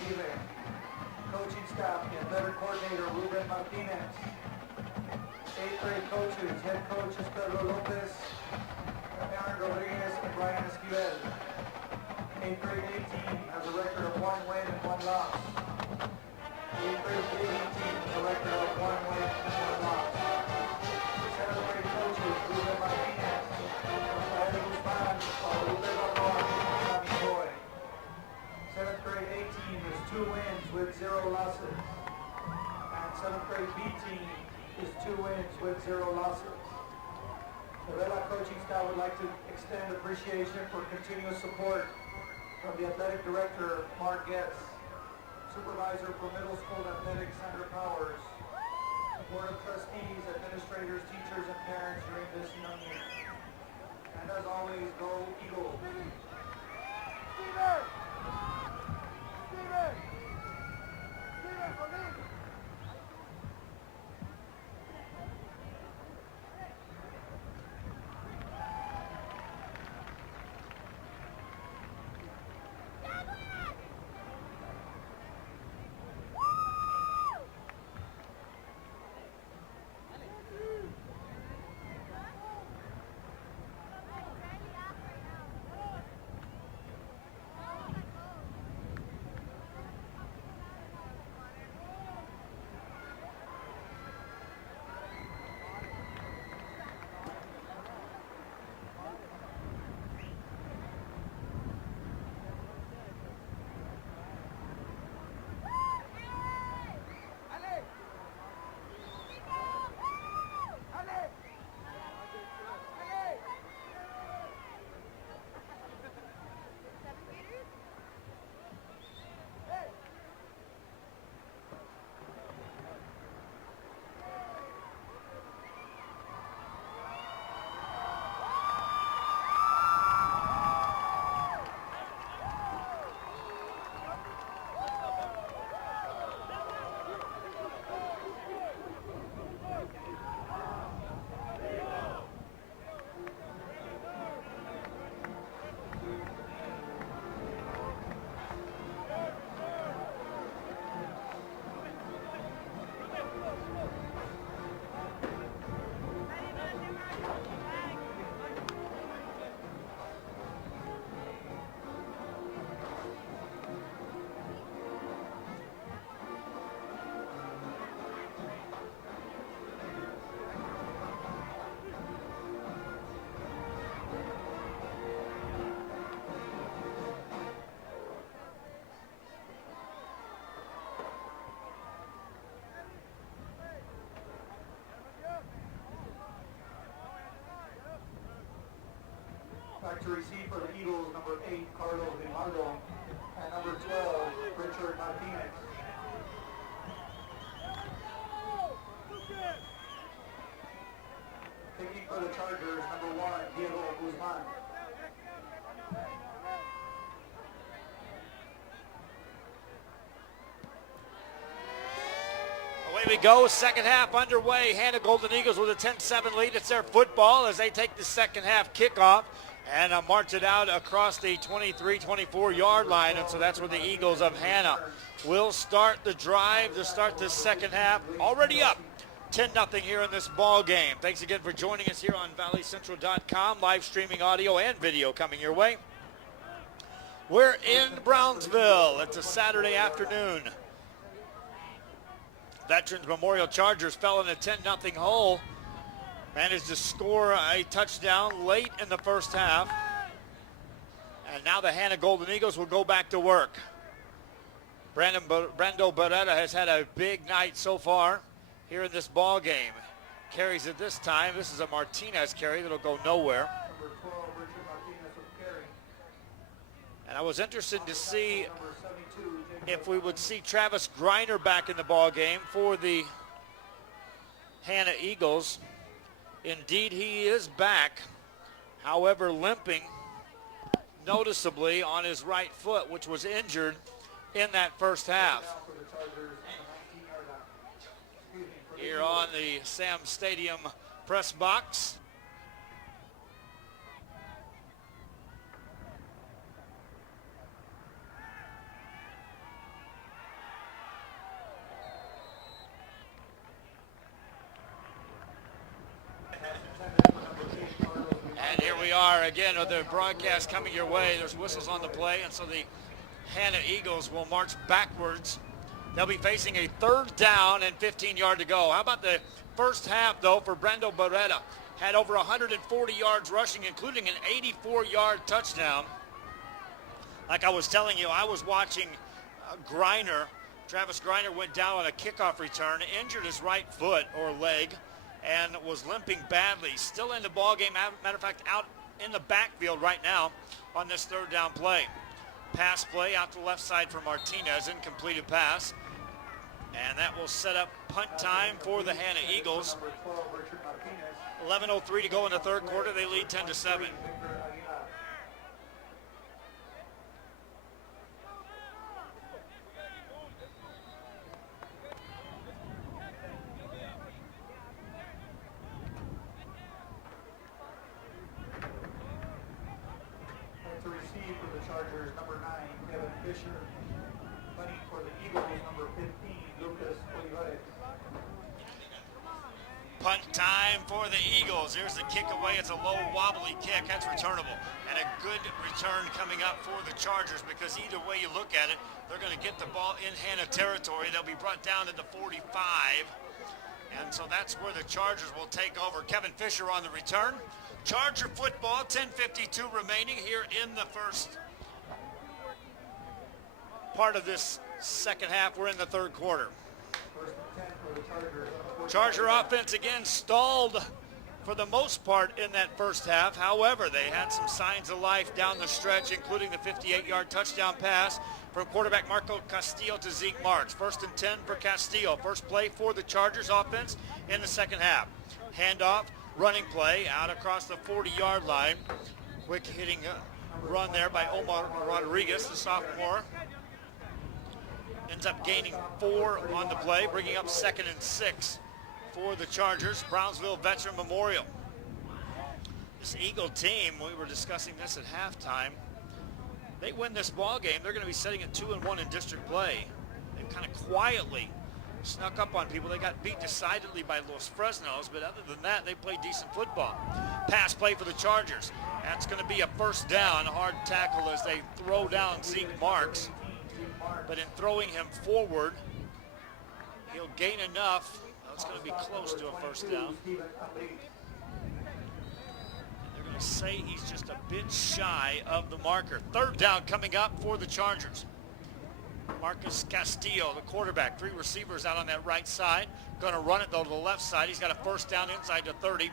Aguirre. Coaching staff, the athletic coordinator, Ruben Martinez. 8th grade coaches, head coaches Pedro Lopez, Aaron Rodriguez, and Brian Esquivel. 8th grade A team has a record of 1 win and 1 loss. 8th grade B team has a record of 1 win and 1 loss. 7th grade coaches, Ruben Martinez, Rafael Guzman, Guadalupe Barron, and Sammy Roy. 7th grade A team is 2 wins with 0 losses. And 7th grade B team is 2 wins with 0 losses. The Vela coaching staff would like to extend appreciation for continuous support from the athletic director, Mark Getz, supervisor for middle school athletics, Sandra Powers, board of trustees, administrators, teachers, and parents during this young year. And as always, go Eagles. Back to receive for the Eagles, number 8, Carlos Grimaldo, and number 12, Richard Martinez. Taking for the Chargers, number 1, Diego Guzman. Away we go, second half underway. Hanna Golden Eagles with a 10-7 lead. It's their football as they take the second half kickoff and march it out across the 23-24 yard line. And so that's where the Eagles of Hanna will start the drive to start this second half. Already up 10-0 here in this ball game. Thanks again for joining us here on valleycentral.com. Live streaming audio and video coming your way. We're in Brownsville. It's a Saturday afternoon. Veterans Memorial Chargers fell in a 10-0 hole. Managed to score a touchdown late in the first half. And now the Hanna Golden Eagles will go back to work. Brando Beretta has had a big night so far here in this ball game. Carries it this time. This is a Martinez carry that'll go nowhere. And I was interested to see if we would see Travis Griner back in the ball game for the Hanna Eagles. Indeed, he is back, however, limping noticeably on his right foot, which was injured in that first half. Here on the Sam Stadium press box. And here we are again with the broadcast coming your way. There's whistles on the play, and so the Hanna Eagles will march backwards. They'll be facing a 3rd down and 15-yard to go. How about the first half, though, for Brando Beretta? Had over 140 yards rushing, including an 84-yard touchdown. Like I was telling you, I was watching Griner. Travis Griner went down on a kickoff return, injured his right foot or leg, and was limping badly. Still in the ballgame. Matter of fact, out in the backfield right now on this 3rd down play. Pass play out to the left side for Martinez, incompleted pass. And that will set up punt time for the Hanna Eagles. 11:03 to go in the 3rd quarter. They lead 10-7. To receive for the Chargers, number 9, Kevin Fisher. Punting for the Eagles, number 15, Lucas Olivares. Punt time for the Eagles. Here's the kick away. It's a low, wobbly kick. That's returnable. And a good return coming up for the Chargers, because either way you look at it, they're going to get the ball in Hanna territory. They'll be brought down to the 45. And so that's where the Chargers will take over. Kevin Fisher on the return. Charger football, 10:52 remaining here in the first part of this second half. We're in the 3rd quarter. Charger offense again stalled for the most part in that first half. However, they had some signs of life down the stretch, including the 58-yard touchdown pass from quarterback Marco Castillo to Zeke Marks. 1st and 10 for Castillo. First play for the Chargers offense in the second half. Handoff, running play out across the 40-yard line. Quick hitting run there by Omar Rodriguez, the sophomore. Ends up gaining 4 on the play, bringing up 2nd and 6 for the Chargers. Brownsville Veteran Memorial. This Eagle team, we were discussing this at halftime. They win this ball game, they're going to be sitting at 2-1 in district play. They've kind of quietly snuck up on people. They got beat decidedly by Los Fresnos, but other than that, they played decent football. Pass play for the Chargers. That's going to be a 1st down, a hard tackle as they throw down Zeke Marks. But in throwing him forward, he'll gain enough. It's going to be close to a 1st down. And they're going to say he's just a bit shy of the marker. 3rd down coming up for the Chargers. Marcus Castillo, the quarterback, 3 receivers out on that right side. Going to run it, though, to the left side. He's got a 1st down inside the 30.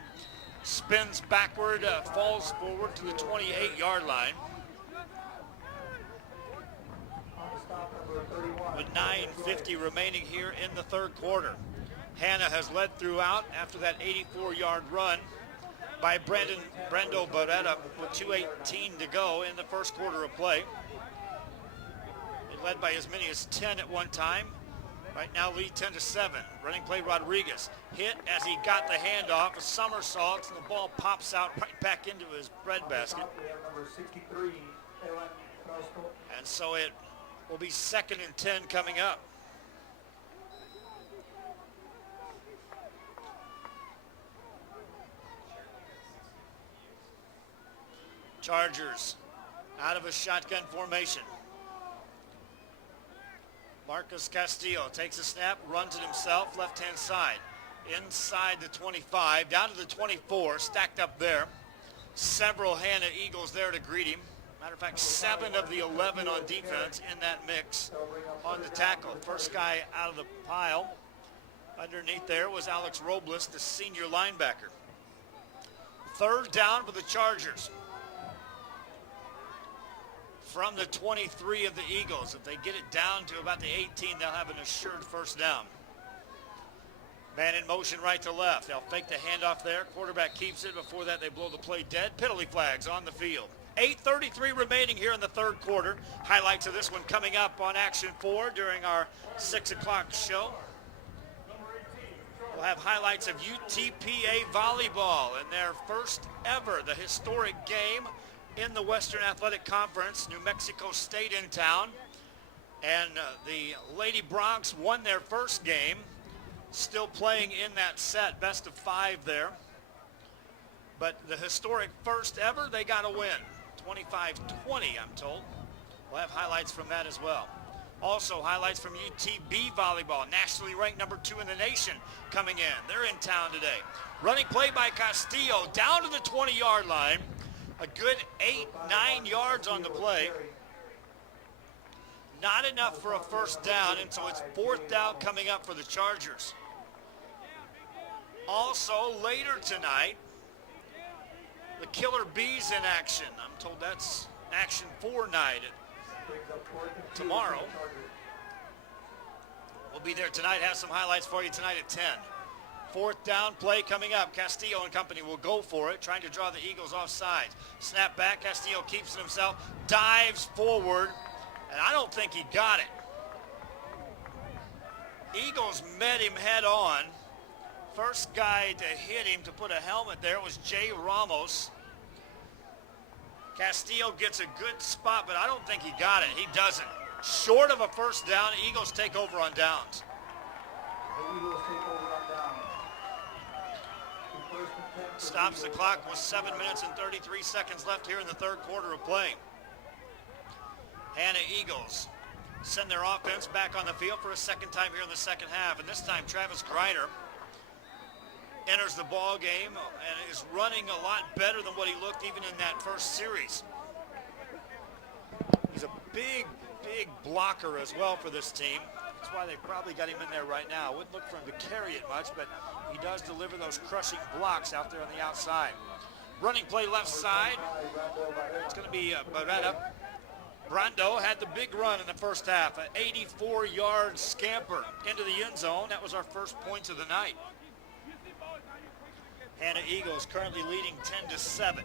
Spins backward, falls forward to the 28-yard line. With 9:50 remaining here in the 3rd quarter. Hanna has led throughout after that 84-yard run by Brando Beretta with 2:18 to go in the 1st quarter of play. They led by as many as 10 at one time. Right now lead 10-7. Running play Rodriguez. Hit as he got the handoff, a somersault, and the ball pops out right back into his breadbasket. And so it will be 2nd and 10 coming up. Chargers out of a shotgun formation. Marcus Castillo takes a snap, runs it himself, left-hand side. Inside the 25, down to the 24, stacked up there. Several Hanna Eagles there to greet him. Matter of fact, 7 of the 11 on defense in that mix on the tackle. First guy out of the pile underneath there was Alex Robles, the senior linebacker. 3rd down for the Chargers. From the 23 of the Eagles. If they get it down to about the 18, they'll have an assured 1st down. Man in motion right to left. They'll fake the handoff there. Quarterback keeps it. Before that, they blow the play dead. Penalty flags on the field. 8:33 remaining here in the 3rd quarter. Highlights of this one coming up on Action 4 during our 6 o'clock show. We'll have highlights of UTPA volleyball and their first ever, the historic game in the Western Athletic Conference. New Mexico State in town. And the Lady Bronx won their first game. Still playing in that set, best of 5 there. But the historic first ever, they got a win. 25-20, I'm told. We'll have highlights from that as well. Also, highlights from UTB volleyball, nationally ranked number 2 in the nation, coming in. They're in town today. Running play by Castillo down to the 20-yard line. A good 8-9 yards on the play. Not enough for a first down, and so it's 4th down coming up for the Chargers. Also, later tonight, the Killer Bees in action. I'm told that's action 4 night tomorrow. We'll be there tonight. Have some highlights for you tonight at 10. 4th down play coming up. Castillo and company will go for it, trying to draw the Eagles offside. Snap back. Castillo keeps it himself, dives forward, and I don't think he got it. Eagles met him head on. First guy to hit him to put a helmet there was Jay Ramos. Castillo gets a good spot, but I don't think he got it. He doesn't. Short of a first down, Eagles take over on downs. Stops the clock with 7 minutes and 33 seconds left here in the 3rd quarter of play. Hanna Eagles send their offense back on the field for a second time here in the 2nd half, and this time Travis Greiner enters the ball game and is running a lot better than what he looked even in that first series. He's a big blocker as well for this team. That's why they probably got him in there right now. Wouldn't look for him to carry it much, but he does deliver those crushing blocks out there on the outside. Running play left side. It's going to be Beretta. Brando had the big run in the first half, an 84-yard scamper into the end zone. That was our first points of the night. Hanna Eagles currently leading 10-7.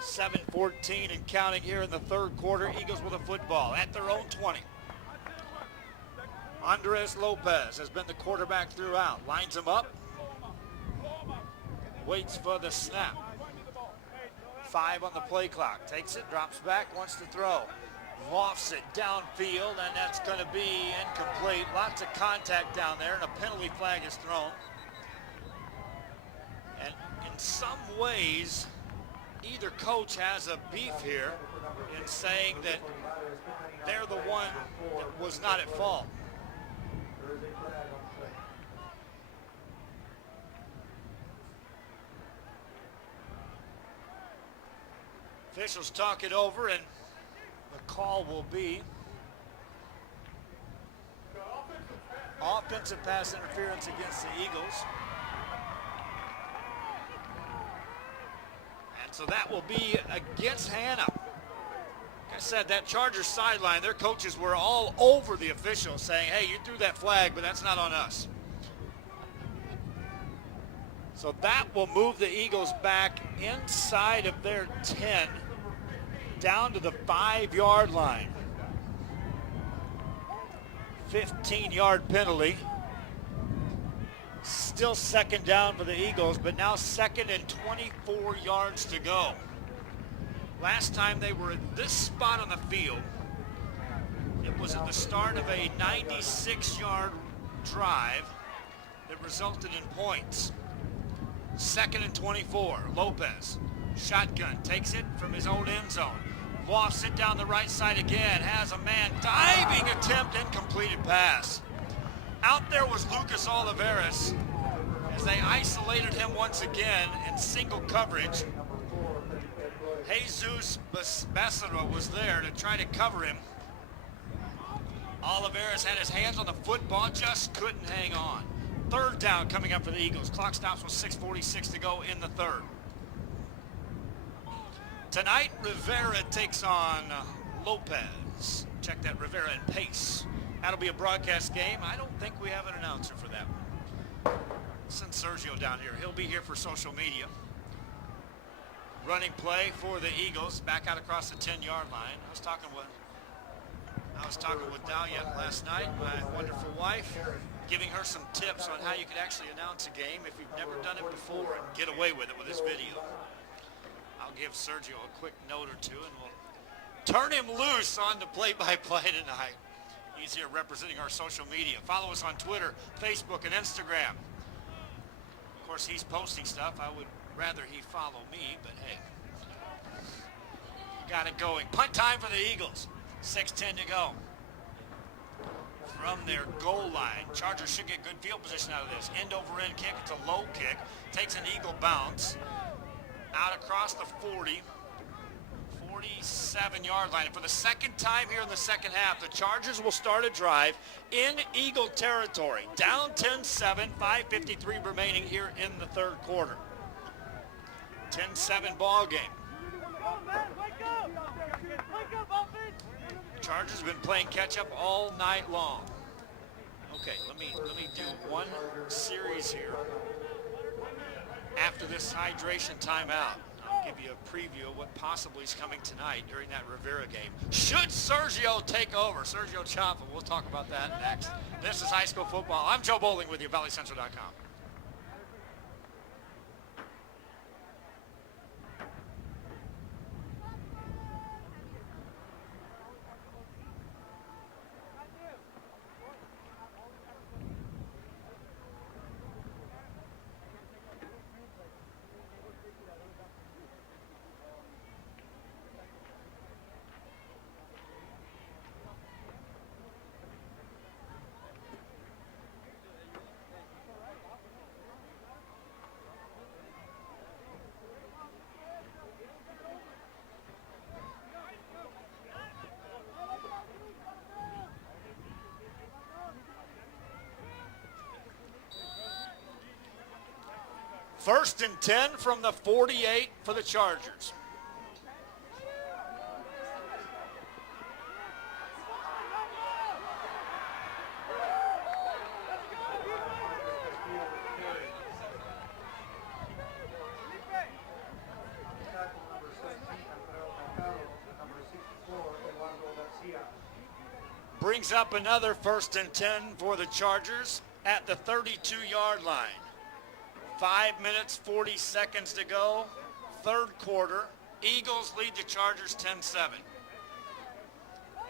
7-14 and counting here in the 3rd quarter. Eagles with a football at their own 20. Andres Lopez has been the quarterback throughout. Lines him up. Waits for the snap. 5 on the play clock. Takes it, drops back, wants to throw. Lofts it downfield, and that's going to be incomplete. Lots of contact down there, and a penalty flag is thrown. And in some ways, either coach has a beef here in saying that they're the one that was not at fault. Officials talk it over, and the call will be offensive pass interference against the Eagles. And so that will be against Hanna. Like I said, that Chargers sideline, their coaches were all over the officials saying, hey, you threw that flag, but that's not on us. So that will move the Eagles back inside of their 10, down to the 5-yard line. 15-yard penalty. Still second down for the Eagles, but now 2nd and 24 yards to go. Last time they were at this spot on the field, it was at the start of a 96-yard drive that resulted in points. 2nd and 24, Lopez, shotgun, takes it from his own end zone. Lofts it down the right side again, has a man diving attempt, incompleted pass. Out there was Lucas Oliveras as they isolated him once again in single coverage. Jesus Becerra was there to try to cover him. Oliveras had his hands on the football, just couldn't hang on. 3rd down coming up for the Eagles. Clock stops with 6:46 to go in the 3rd. Tonight, Rivera takes on Lopez. Check that, Rivera and Pace. That'll be a broadcast game. I don't think we have an announcer for that one. Send Sergio down here. He'll be here for social media. Running play for the Eagles, back out across the 10-yard line. I was talking with Dahlia last night, my wonderful wife, giving her some tips on how you could actually announce a game if you've never done it before and get away with it with this video. I'll give Sergio a quick note or two, and we'll turn him loose on the play-by-play tonight. He's here representing our social media. Follow us on Twitter, Facebook, and Instagram. Of course, he's posting stuff. I would rather he follow me, but hey. Got it going. Punt time for the Eagles. 6:10 to go. From their goal line. Chargers should get good field position out of this. End over end kick. It's a low kick. Takes an Eagle bounce. Out across the 40. 47-yard line. And for the second time here in the second half, the Chargers will start a drive in Eagle territory. Down 10-7, 5:53 remaining here in the third quarter. 10-7 ball game. Chargers have been playing catch up all night long. Okay, let me do one series here after this hydration timeout. I'll give you a preview of what possibly is coming tonight during that Rivera game. Should Sergio take over? Sergio Chapa, we'll talk about that next. This is high school football. I'm Joe Bowling with you, ValleyCentral.com. First and 10 from the 48 for the Chargers. Brings up another first and 10 for the Chargers at the 32-yard line. 5 minutes, 40 seconds to go. Third quarter. Eagles lead the Chargers 10-7.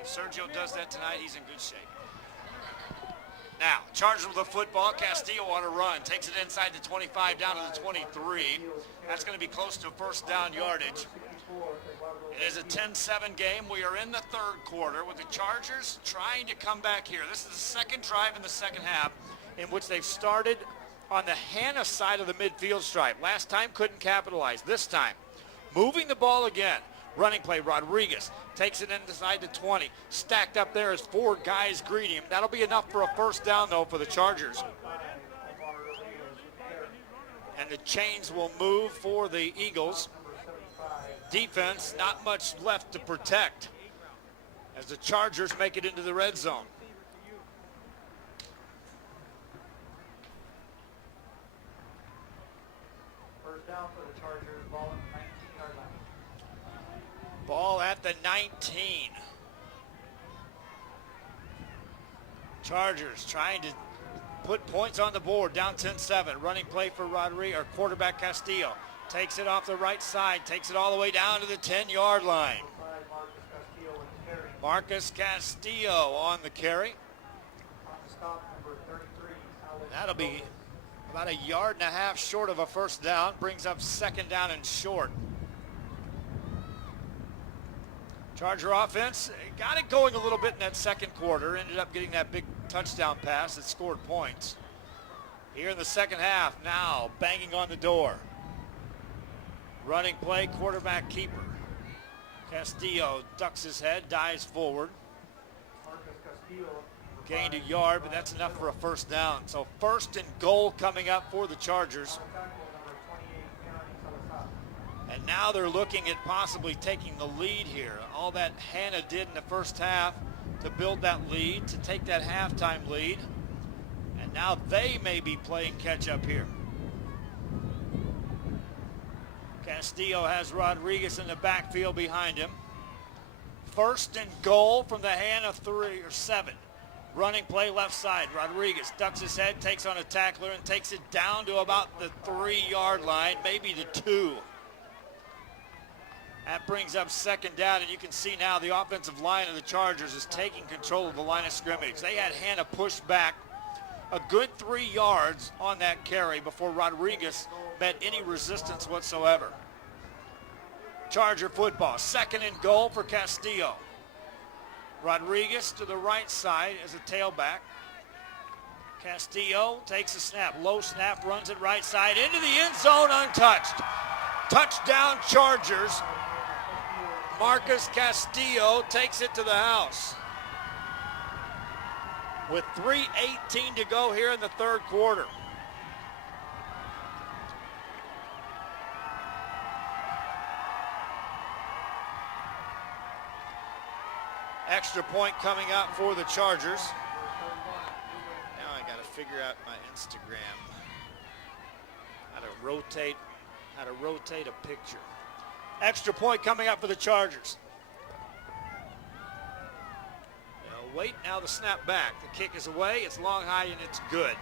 If Sergio does that tonight, he's in good shape. Now, Chargers with the football. Castillo on a run. Takes it inside the 25 down to the 23. That's going to be close to first down yardage. It is a 10-7 game. We are in the third quarter with the Chargers trying to come back here. This is the second drive in the second half in which they've started on the Hanna side of the midfield stripe. Last time couldn't capitalize. This time, moving the ball again. Running play, Rodriguez takes it inside the 20. Stacked up there as four guys greeting him. That'll be enough for a first down, though, for the Chargers. And the chains will move for the Eagles. Defense, not much left to protect as the Chargers make it into the red zone. Down for the Chargers, ball at the 19-yard line. Ball at the 19. Chargers trying to put points on the board, down 10-7. Running play for Rodriguez, or quarterback Castillo. Takes it off the right side, takes it all the way down to the 10-yard line. Marcus Castillo on the carry. On the stop, number 33. That'll be about a yard and a half short of a first down. Brings up second down and short. Charger offense got it going a little bit in that second quarter. Ended up getting that big touchdown pass that scored points. Here in the second half, now banging on the door. Running play, quarterback keeper. Castillo ducks his head, dives forward. Marcus Castillo. Gained a yard, but that's enough for a first down. So first and goal coming up for the Chargers. And now they're looking at possibly taking the lead here. All that Hanna did in the first half to build that lead, to take that halftime lead. And now they may be playing catch up here. Castillo has Rodriguez in the backfield behind him. First and goal from the Hanna 3 or 7. Running play left side. Rodriguez ducks his head, takes on a tackler, and takes it down to about the 3-yard line, maybe the 2. That brings up second down, and you can see now the offensive line of the Chargers is taking control of the line of scrimmage. They had Hanna pushed back a good 3 yards on that carry before Rodriguez met any resistance whatsoever. Charger football, 2nd and goal for Castillo. Rodriguez to the right side as a tailback. Castillo takes a snap, low snap, runs it right side into the end zone untouched. Touchdown Chargers. Marcus Castillo takes it to the house. With 3:18 to go here in the third quarter. Extra point coming out for the Chargers. Now I got to figure out my Instagram. How to rotate a picture. Extra point coming up for the Chargers. They'll wait now the snap back. The kick is away. It's long, high, and it's good.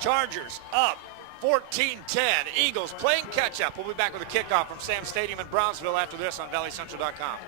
Chargers up 14-10. Eagles playing catch up. We'll be back with a kickoff from Sam Stadium in Brownsville after this on ValleyCentral.com.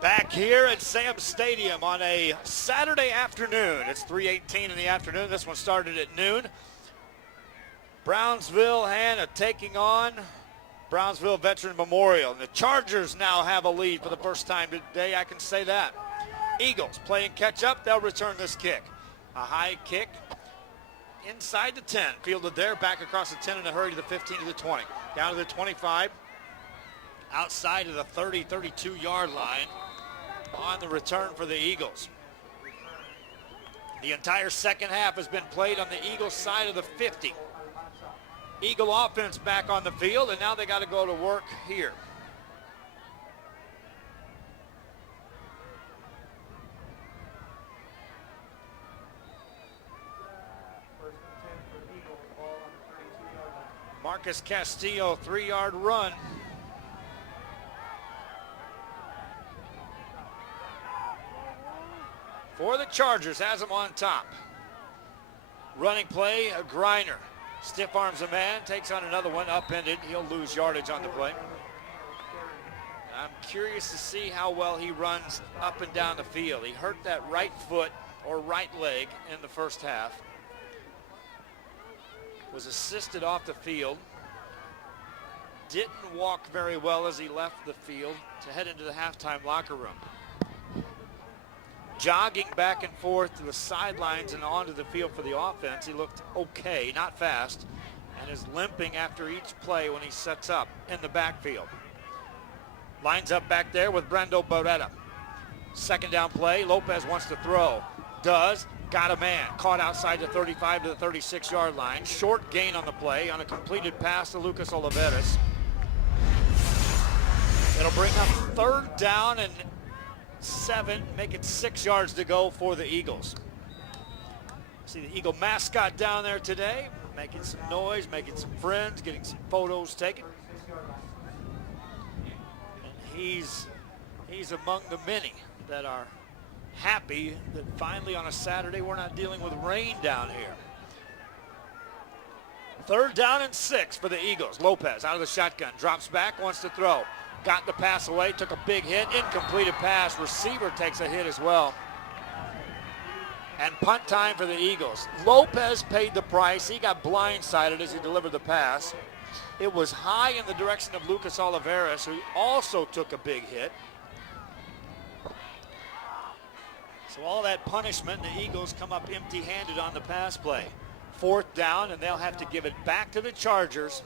Back here at Sam Stadium on a Saturday afternoon. It's 3:18 in the afternoon. This one started at noon. Brownsville, Hanna taking on Brownsville Veteran Memorial. And the Chargers now have a lead for the first time today, I can say that. Eagles playing catch up. They'll return this kick. A high kick inside the 10. Fielded there, back across the 10 in a hurry to the 15 to the 20. Down to the 25. Outside of the 30, 32-yard line on the return for the Eagles. The entire second half has been played on the Eagles side of the 50. Eagle offense back on the field, and now they got to go to work here. Marcus Castillo, 3-yard run. For the Chargers, has him on top. Running play, a Griner. Stiff arms a man, takes on another one, upended. He'll lose yardage on the play. I'm curious to see how well he runs up and down the field. He hurt that right foot or right leg in the first half. Was assisted off the field. Didn't walk very well as he left the field to head into the halftime locker room. Jogging back and forth to the sidelines and onto the field for the offense. He looked okay, not fast, and is limping after each play when he sets up in the backfield. Lines up back there with Brendo Beretta. Second down play, Lopez wants to throw. Does, got a man. Caught outside the 35 to the 36-yard line. Short gain on the play on a completed pass to Lucas Oliveras. It'll bring up third down and 7, make it 6 yards to go for the Eagles. See the Eagle mascot down there today, making some noise, making some friends, getting some photos taken. And he's among the many that are happy that finally on a Saturday we're not dealing with rain down here. Third down and 6 for the Eagles. Lopez out of the shotgun, drops back, wants to throw. Got the pass away, took a big hit, incompleted pass. Receiver takes a hit as well. And punt time for the Eagles. Lopez paid the price. He got blindsided as he delivered the pass. It was high in the direction of Lucas Oliveras, who also took a big hit. So all that punishment, the Eagles come up empty-handed on the pass play. 4th down, and they'll have to give it back to the Chargers,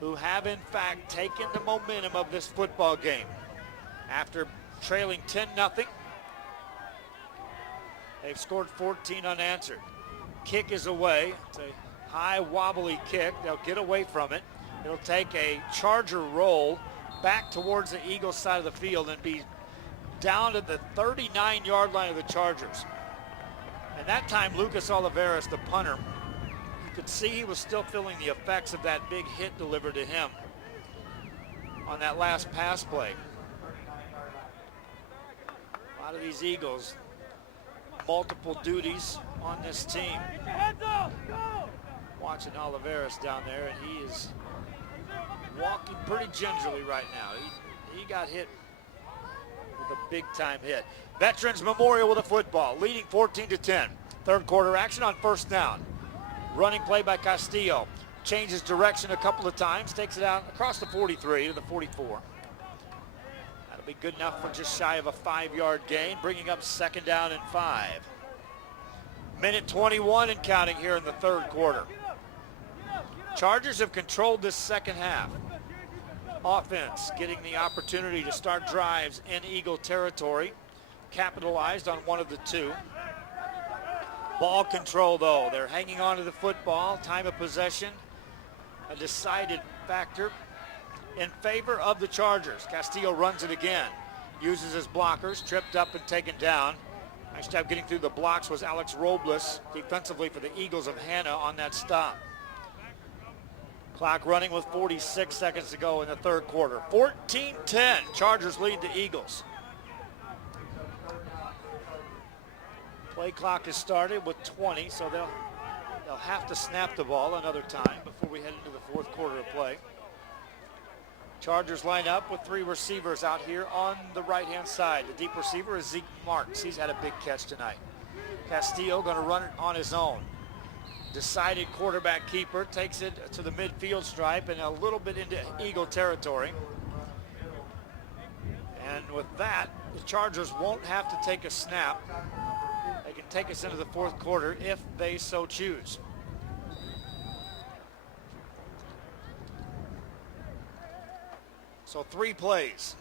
who have in fact taken the momentum of this football game. After trailing 10-0, they've scored 14 unanswered. Kick is away. It's a high wobbly kick. They'll get away from it. It'll take a Charger roll back towards the Eagles side of the field and be down to the 39-yard line of the Chargers. And that time, Lucas Oliveras, the punter, you could see he was still feeling the effects of that big hit delivered to him on that last pass play. A lot of these Eagles, multiple duties on this team. Watching Oliveras down there, and he is walking pretty gingerly right now. He got hit with a big-time hit. Veterans Memorial with a football, leading 14-10. 3rd quarter action on 1st down. Running play by Castillo. Changes direction a couple of times, takes it out across the 43 to the 44. That'll be good enough for just shy of a 5-yard gain, bringing up 2nd down and 5. Minute 21 and counting here in the 3rd quarter. Chargers have controlled this second half. Offense getting the opportunity to start drives in Eagle territory. Capitalized on one of the two. Ball control, though. They're hanging on to the football. Time of possession, a decided factor in favor of the Chargers. Castillo runs it again. Uses his blockers, tripped up and taken down. Nice job getting through the blocks was Alex Robles defensively for the Eagles of Hanna on that stop. Clock running with 46 seconds to go in the 3rd quarter. 14-10, Chargers lead the Eagles. Play clock has started with 20, so they'll have to snap the ball another time before we head into the 4th quarter of play. Chargers line up with 3 receivers out here on the right-hand side. The deep receiver is Zeke Marks. He's had a big catch tonight. Castillo going to run it on his own. Decided quarterback keeper, takes it to the midfield stripe and a little bit into Eagle territory. And with that, the Chargers won't have to take a snap. They can take us into the 4th quarter if they so choose. So 3 plays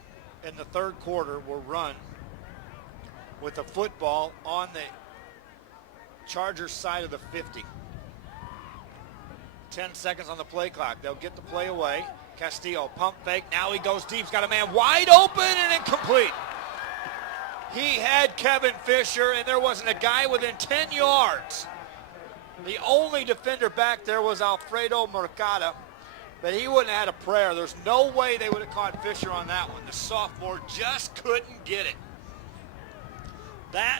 in the 3rd quarter were run with the football on the Chargers side of the 50. 10 seconds on the play clock. They'll get the play away. Castillo, pump fake. Now he goes deep. He's got a man wide open and incomplete. He had Kevin Fisher, and there wasn't a guy within 10 yards. The only defender back there was Alfredo Mercado, but he wouldn't have had a prayer. There's no way they would have caught Fisher on that one. The sophomore just couldn't get it. That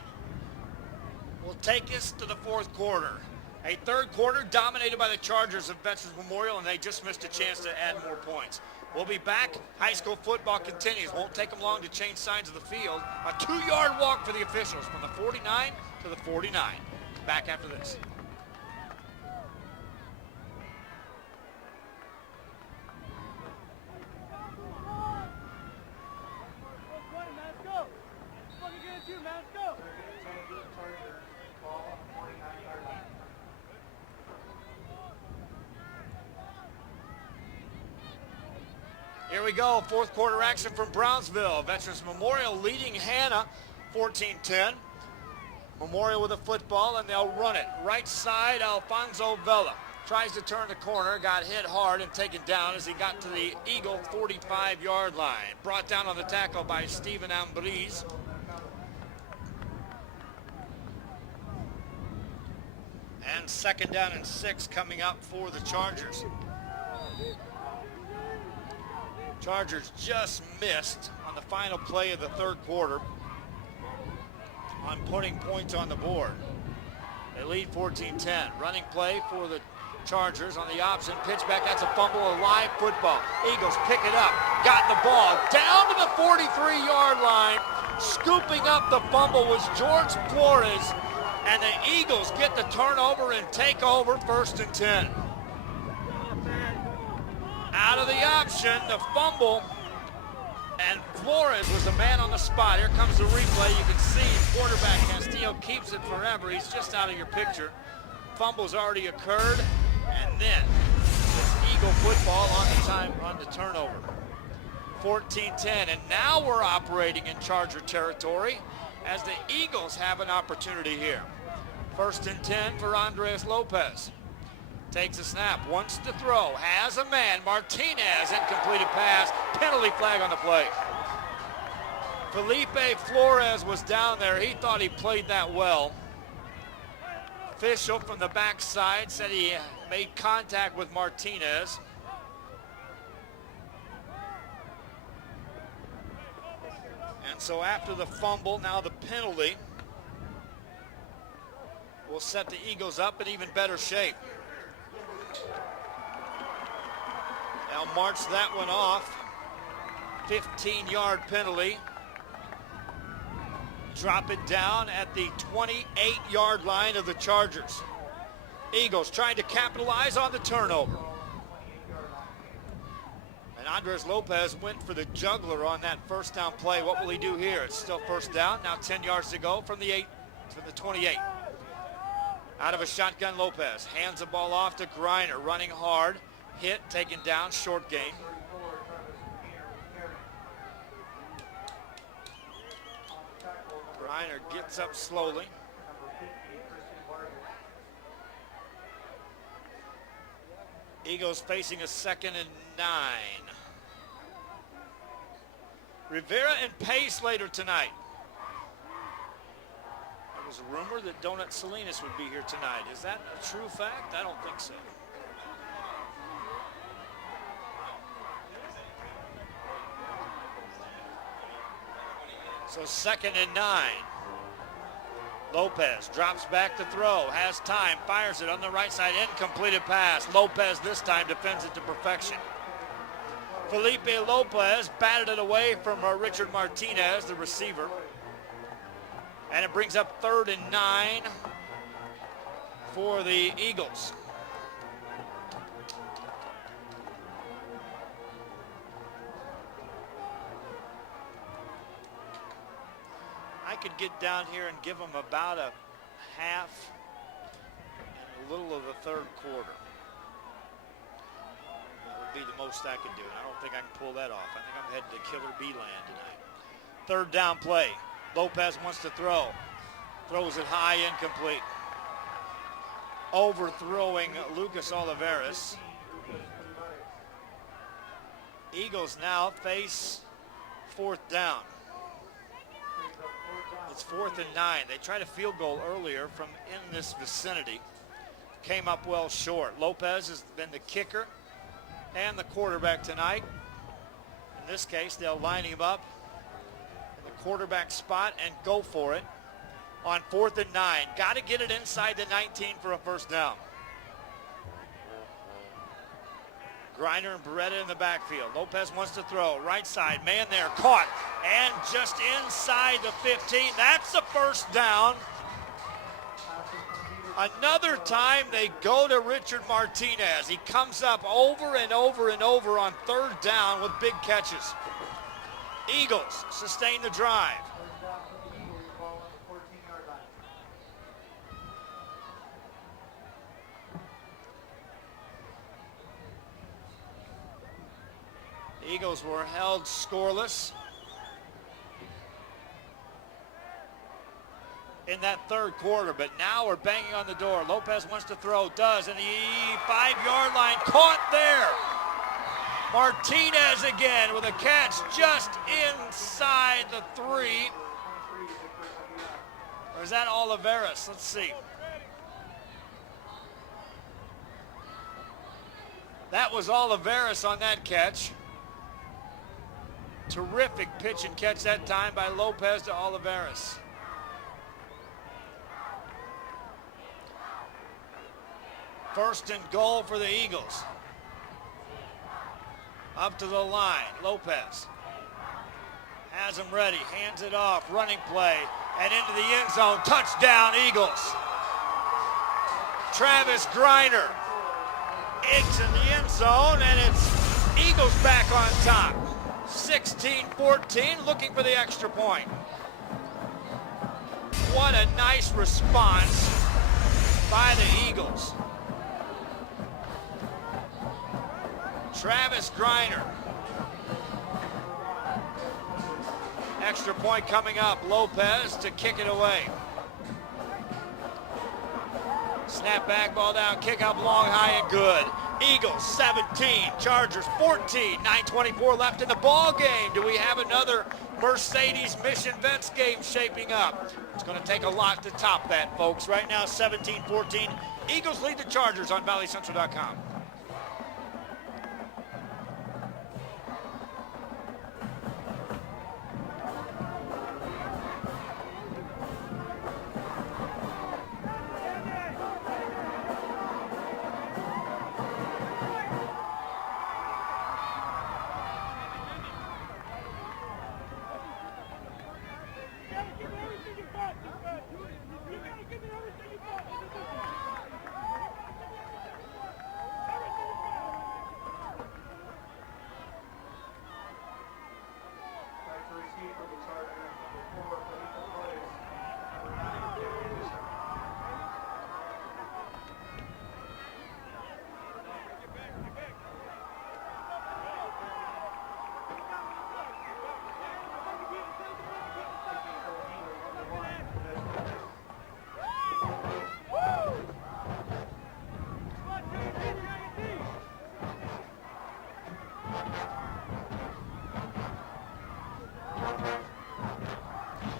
will take us to the 4th quarter. A 3rd quarter dominated by the Chargers of Veterans Memorial, and they just missed a chance to add more points. We'll be back. High school football continues. Won't take them long to change sides of the field. A 2-yard walk for the officials from the 49 to the 49. Back after this. Here we go, 4th quarter action from Brownsville. Veterans Memorial leading Hanna 14-10. Memorial with a football, and they'll run it. Right side, Alfonso Vela. Tries to turn the corner, got hit hard and taken down as he got to the Eagle 45-yard line. Brought down on the tackle by Steven Ambriz. And 2nd down and 6 coming up for the Chargers. Chargers just missed on the final play of the 3rd quarter on putting points on the board. They lead 14-10. Running play for the Chargers on the option. Pitch back, that's a fumble, a live football. Eagles pick it up, got the ball down to the 43-yard line. Scooping up the fumble was George Flores, and the Eagles get the turnover and take over 1st and 10. Out of the option, the fumble, And Flores was the man on the spot. Here comes the replay. You can see quarterback Castillo keeps it forever. He's just out of your picture. Fumble's already occurred. And then it's Eagle football on the turnover. 14-10. And now we're operating in Charger territory as the Eagles have an opportunity here. 1st and 10 for Andres Lopez. Takes a snap, wants to throw, has a man. Martinez, incompleted pass, penalty flag on the play. Felipe Flores was down there. He thought he played that well. Official from the backside said he made contact with Martinez. And so after the fumble, now the penalty will set the Eagles up in even better shape. Now march that one off. 15-yard penalty. Drop it down at the 28-yard line of the Chargers. Eagles trying to capitalize on the turnover. And Andres Lopez went for the juggler on that first down play. What will he do here? It's still first down. Now 10 yards to go from the 28. Out of a shotgun, Lopez hands the ball off to Griner, running hard. Hit, taken down, short gain. Griner gets up slowly. Eagles facing a 2nd and 9. Rivera and Pace later tonight. There was a rumor that Donut Salinas would be here tonight. Is that a true fact? I don't think so. So 2nd and 9. Lopez drops back to throw, has time, fires it on the right side, incompleted pass. Lopez this time defends it to perfection. Felipe Lopez batted it away from Richard Martinez, the receiver. And it brings up 3rd and 9 for the Eagles. I could get down here and give them about a half and a little of the 3rd quarter. That would be the most I could do, and I don't think I can pull that off. I think I'm headed to Killer Bee land tonight. 3rd down play. Lopez wants to throw. Throws it high, incomplete. Overthrowing Lucas Olivares. Eagles now face 4th down. It's 4th and 9. They tried a field goal earlier from in this vicinity. Came up well short. Lopez has been the kicker and the quarterback tonight. In this case, they'll line him up in the quarterback spot and go for it on 4th and 9. Got to get it inside the 19 for a first down. Griner and Beretta in the backfield. Lopez wants to throw. Right side, man there, caught. And just inside the 15. That's the first down. Another time they go to Richard Martinez. He comes up over and over and over on 3rd down with big catches. Eagles sustain the drive. Eagles were held scoreless in that 3rd quarter, but now we're banging on the door. Lopez wants to throw, does, and the 5-yard line, caught there. Martinez again with a catch just inside the 3. Or is that Olivares? Let's see. That was Olivares on that catch. Terrific pitch and catch that time by Lopez to Olivares. First and goal for the Eagles. Up to the line, Lopez has him ready, hands it off, running play, and into the end zone. Touchdown, Eagles. Travis Griner eggs in the end zone, and it's Eagles back on top. 16-14, looking for the extra point. What a nice response by the Eagles. Travis Griner. Extra point coming up. Lopez to kick it away. Snap back, ball down, kick up long, high, and good. Eagles 17, Chargers 14, 9:24 left in the ball game. Do we have another Mercedes Mission-Vets game shaping up? It's going to take a lot to top that, folks. Right now, 17-14. Eagles lead the Chargers on ValleyCentral.com.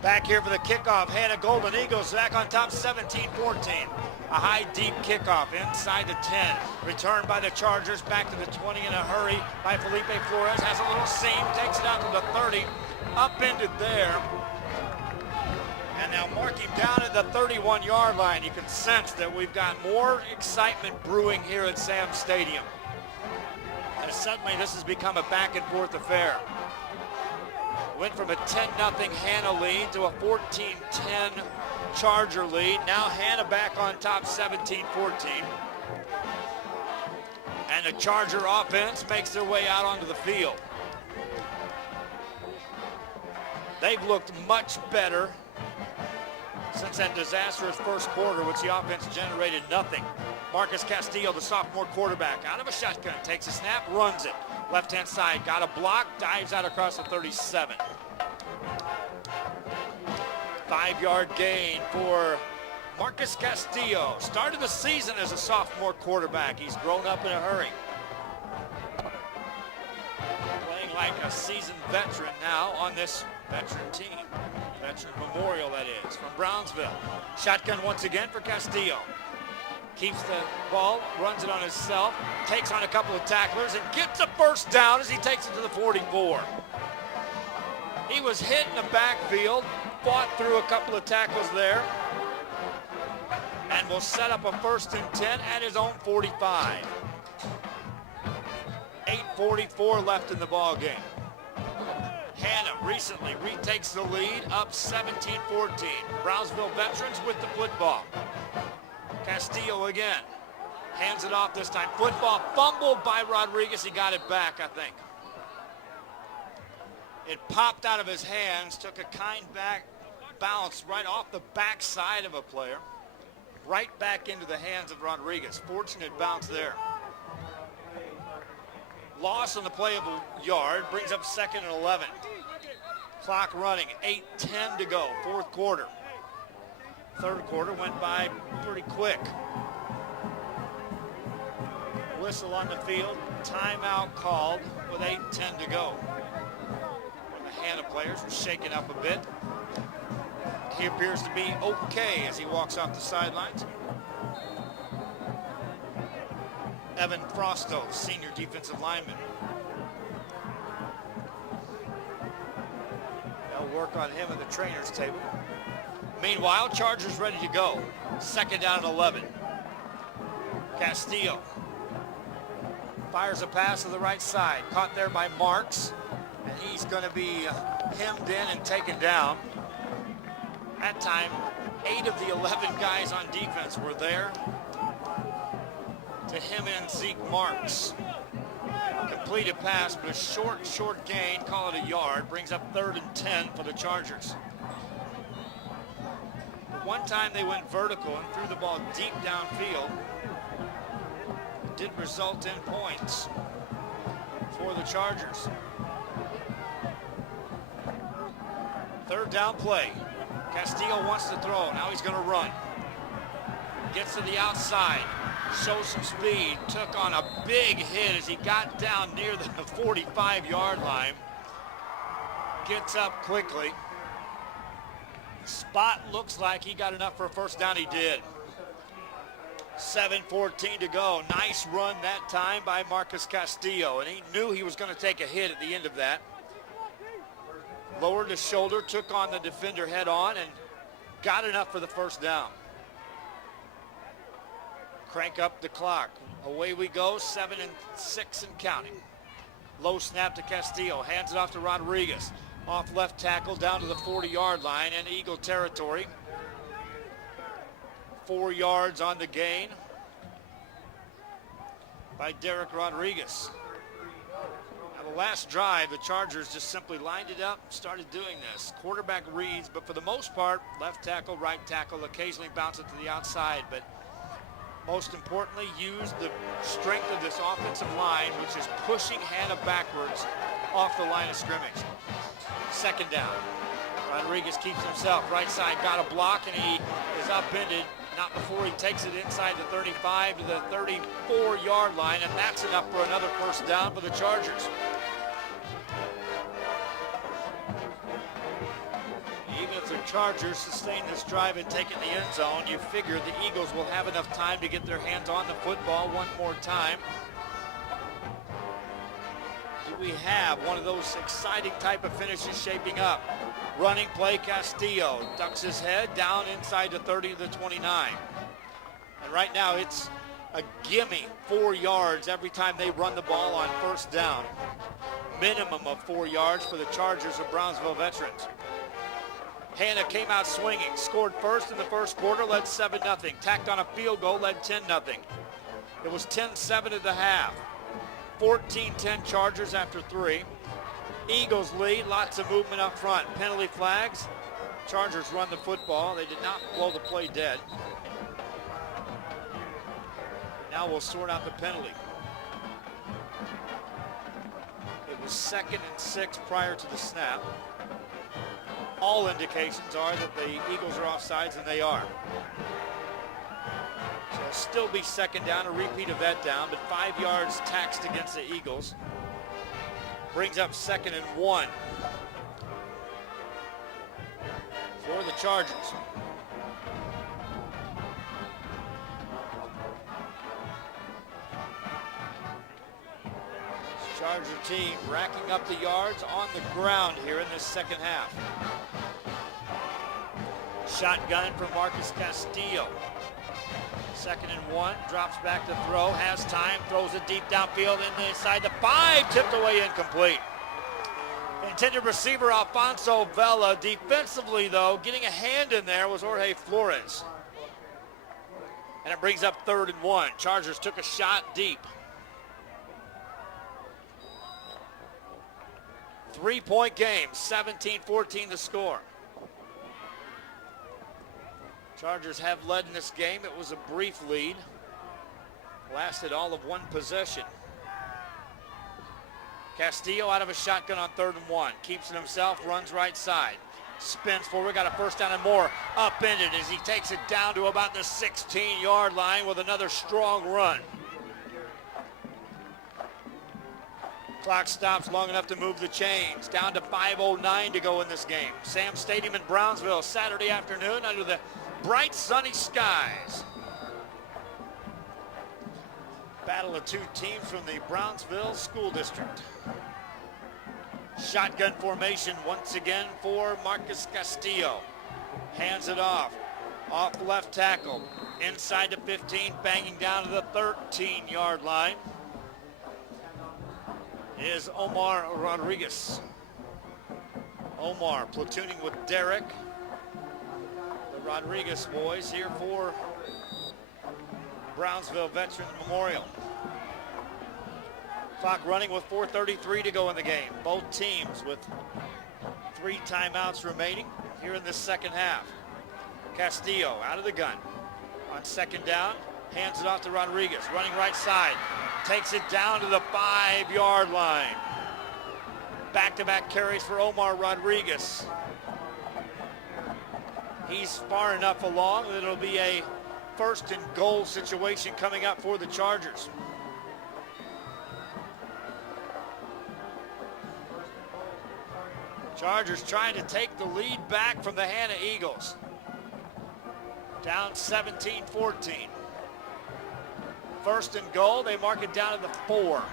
Back here for the kickoff. Hanna Golden Eagles back on top 17-14. A high, deep kickoff inside the 10. Returned by the Chargers back to the 20 in a hurry by Felipe Flores. Has a little seam, takes it out to the 30. Upended there. And now marking down at the 31-yard line. You can sense that we've got more excitement brewing here at Sam's Stadium. And suddenly this has become a back and forth affair. Went from a 10-0 Hanna lead to a 14-10 Charger lead. Now Hanna back on top 17-14. And the Charger offense makes their way out onto the field. They've looked much better since that disastrous first quarter, which the offense generated nothing. Marcus Castillo, the sophomore quarterback, out of a shotgun, takes a snap, runs it. Left-hand side, got a block, dives out across the 37. 5-yard gain for Marcus Castillo. Started the season as a sophomore quarterback. He's grown up in a hurry. Playing like a seasoned veteran now on this veteran team. Veteran Memorial, that is, from Brownsville. Shotgun once again for Castillo. Keeps the ball, runs it on himself, takes on a couple of tacklers, and gets a first down as he takes it to the 44. He was hit in the backfield, fought through a couple of tackles there, and will set up a 1st and 10 at his own 45. 8:44 left in the ball game. Hanna recently retakes the lead, up 17-14. Brownsville veterans with the football. Castillo again, hands it off this time. Football fumbled by Rodriguez. He got it back, I think. It popped out of his hands, took a kind back bounce right off the backside of a player, right back into the hands of Rodriguez. Fortunate bounce there. Loss on the play of a yard, brings up 2nd and 11. Clock running, 8:10 to go, 4th quarter. 3rd quarter went by pretty quick. Whistle on the field, timeout called with 8:10 to go. One of the Hanna players was shaken up a bit. He appears to be okay as he walks off the sidelines. Evan Frosto, senior defensive lineman. They'll work on him at the trainer's table. Meanwhile, Chargers ready to go. 2nd down and 11. Castillo fires a pass to the right side. Caught there by Marks. And he's going to be hemmed in and taken down. That time, 8 of the 11 guys on defense were there to hem in Zeke Marks. Completed pass, but a short gain, call it a yard. Brings up 3rd and 10 for the Chargers. The one time they went vertical and threw the ball deep downfield, it did result in points for the Chargers. 3rd down play. Castillo wants to throw. Now he's going to run. Gets to the outside. Shows some speed. Took on a big hit as he got down near the 45-yard line. Gets up quickly. Spot looks like he got enough for a first down. He did. 7:14 to go. Nice run that time by Marcus Castillo, and he knew he was going to take a hit at the end of that. Lowered his shoulder, took on the defender head on, and got enough for the first down. Crank up the clock. Away we go, 7-6 and counting. Low snap to Castillo, hands it off to Rodriguez. Off left tackle down to the 40-yard line in Eagle territory. 4 yards on the gain by Derek Rodriguez. Now the last drive, the Chargers just simply lined it up, started doing this. Quarterback reads, but for the most part, left tackle, right tackle, occasionally bounce it to the outside, but most importantly, use the strength of this offensive line, which is pushing Hanna backwards off the line of scrimmage. 2nd down. Rodriguez keeps himself right side, got a block, and he is upended. Not before he takes it inside the 35 to the 34-yard line, and that's enough for another first down for the Chargers. Even if the Chargers sustain this drive and take it in the end zone, you figure the Eagles will have enough time to get their hands on the football one more time. Do we have one of those exciting type of finishes shaping up? Running play, Castillo ducks his head down inside the 30 to the 29. And right now it's a gimme 4 yards every time they run the ball on first down. Minimum of 4 yards for the Chargers of Brownsville veterans. Hanna came out swinging, scored first in the first quarter, led 7-0. Tacked on a field goal, led 10-0. It was 10-7 at the half. 14-10 Chargers after 3. Eagles lead, lots of movement up front. Penalty flags. Chargers run the football. They did not blow the play dead. Now we'll sort out the penalty. It was 2nd and 6 prior to the snap. All indications are that the Eagles are offsides, and they are. So it'll still be 2nd down, a repeat of that down, but 5 yards taxed against the Eagles. Brings up 2nd and 1 for the Chargers. Charger team racking up the yards on the ground here in this second half. Shotgun for Marcus Castillo. 2nd and 1, drops back to throw, has time, throws it deep downfield inside the 5, tipped away incomplete. Intended receiver Alfonso Vela. Defensively though, getting a hand in there was Jorge Flores. And it brings up 3rd and 1. Chargers took a shot deep. 3-point game, 17-14 the score. Chargers have led in this game. It was a brief lead. Lasted all of 1 possession. Castillo out of a shotgun on 3rd and 1. Keeps it himself, runs right side. Spins forward, got a first down and more. Upended as he takes it down to about the 16-yard line with another strong run. Clock stops long enough to move the chains. Down to 5:09 to go in this game. Sam Stadium in Brownsville, Saturday afternoon under the bright sunny skies. Battle of 2 teams from the Brownsville School District. Shotgun formation once again for Marcus Castillo. Hands it off left tackle. Inside the 15, banging down to the 13-yard line is Omar Rodriguez. Omar platooning with Derek. The Rodriguez boys here for Brownsville Veterans Memorial. Clock running with 4:33 to go in the game. Both teams with 3 timeouts remaining here in this second half. Castillo out of the gun. On second down, hands it off to Rodriguez. Running right side. Takes it down to the 5-yard line. Back-to-back carries for Omar Rodriguez. He's far enough along that it'll be a 1st and goal situation coming up for the Chargers. Chargers trying to take the lead back from the Hanna Eagles. Down 17-14. 1st and goal, they mark it down to the 4.